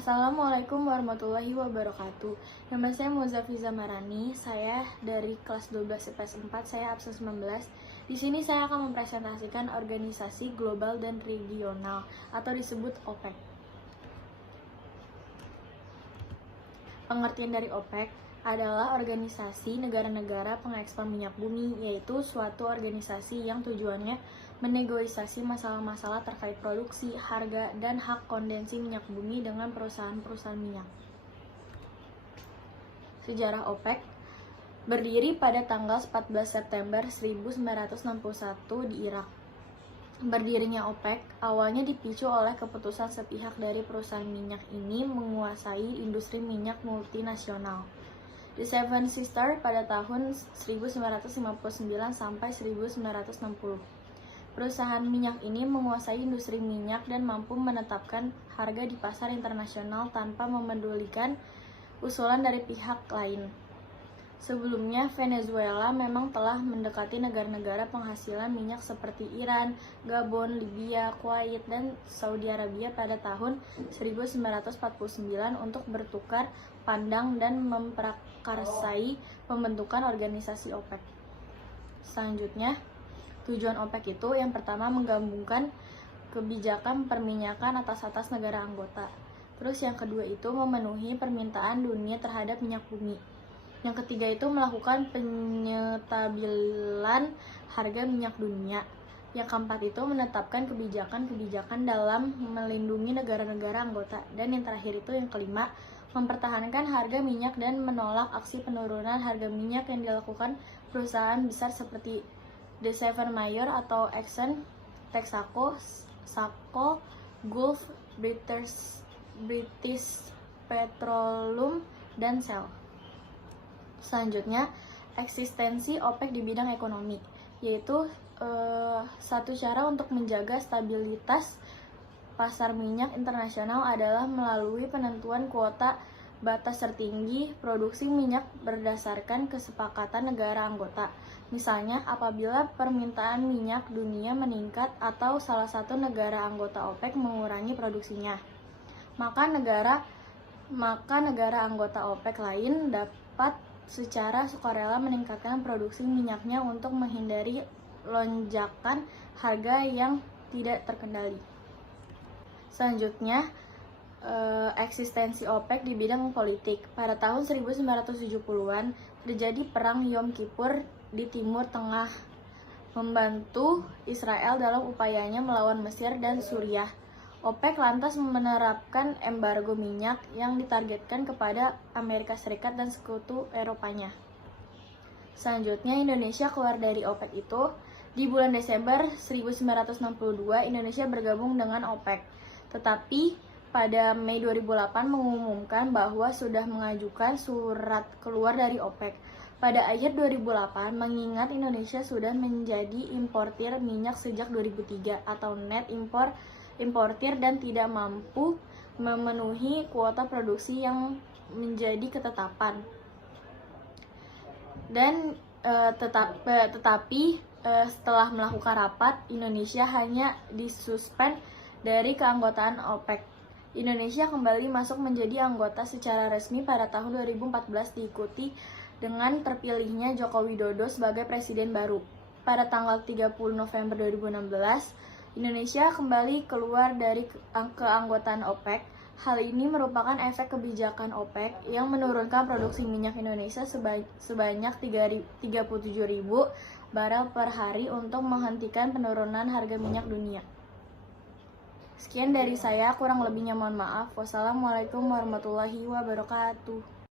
Assalamualaikum warahmatullahi wabarakatuh. Nama saya Muzafiza Marani, saya dari kelas 12 IPS 4, saya absen 19. Di sini saya akan mempresentasikan organisasi global dan regional atau disebut OPEC. Pengertian dari OPEC adalah organisasi negara-negara pengekspor minyak bumi, yaitu suatu organisasi yang tujuannya menegosiasi masalah-masalah terkait produksi, harga, dan hak kondensasi minyak bumi dengan perusahaan-perusahaan minyak. Sejarah OPEC berdiri pada tanggal 14 September 1961 di Irak. Berdirinya OPEC awalnya dipicu oleh keputusan sepihak dari perusahaan minyak ini menguasai industri minyak multinasional. The Seven Sisters pada tahun 1959 sampai 1960. Perusahaan minyak ini menguasai industri minyak dan mampu menetapkan harga di pasar internasional tanpa memedulikan usulan dari pihak lain. Sebelumnya, Venezuela memang telah mendekati negara-negara penghasilan minyak seperti Iran, Gabon, Libya, Kuwait, dan Saudi Arabia pada tahun 1949 untuk bertukar pandang dan memprakarsai pembentukan organisasi OPEC. Selanjutnya, tujuan OPEC itu yang pertama menggabungkan kebijakan perminyakan atas negara anggota. Terus yang kedua itu memenuhi permintaan dunia terhadap minyak bumi. Yang ketiga itu melakukan penyetabilan harga minyak dunia. Yang keempat itu menetapkan kebijakan-kebijakan dalam melindungi negara-negara anggota. Dan yang terakhir itu yang kelima, mempertahankan harga minyak dan menolak aksi penurunan harga minyak yang dilakukan perusahaan besar seperti The Seven Major atau Exxon, Texaco, Safco, Gulf, British Petroleum, dan Shell. Selanjutnya, eksistensi OPEC di bidang ekonomi, yaitu satu cara untuk menjaga stabilitas pasar minyak internasional adalah melalui penentuan kuota batas tertinggi produksi minyak berdasarkan kesepakatan negara anggota. Misalnya, apabila permintaan minyak dunia meningkat atau salah satu negara anggota OPEC mengurangi produksinya, maka negara anggota OPEC lain dapat secara sukarela meningkatkan produksi minyaknya untuk menghindari lonjakan harga yang tidak terkendali. Selanjutnya, eksistensi OPEC di bidang politik. Pada tahun 1970-an terjadi perang Yom Kippur di Timur Tengah, membantu Israel dalam upayanya melawan Mesir dan Suriah. OPEC lantas menerapkan embargo minyak yang ditargetkan kepada Amerika Serikat dan sekutu Eropanya. Selanjutnya, Indonesia keluar dari OPEC itu. Di bulan Desember 1962, Indonesia bergabung dengan OPEC. Tetapi pada Mei 2008 mengumumkan bahwa sudah mengajukan surat keluar dari OPEC. Pada akhir 2008, mengingat Indonesia sudah menjadi importir minyak sejak 2003 atau net importir dan tidak mampu memenuhi kuota produksi yang menjadi ketetapan. Dan tetapi setelah melakukan rapat, Indonesia hanya disuspend dari keanggotaan OPEC. Indonesia kembali masuk menjadi anggota secara resmi pada tahun 2014 diikuti dengan terpilihnya Joko Widodo sebagai presiden baru. Pada tanggal 30 November 2016, Indonesia kembali keluar dari keanggotaan OPEC. Hal ini merupakan efek kebijakan OPEC yang menurunkan produksi minyak Indonesia sebanyak 37.000 barel per hari untuk menghentikan penurunan harga minyak dunia. Sekian dari saya, kurang lebihnya mohon maaf. Wassalamualaikum warahmatullahi wabarakatuh.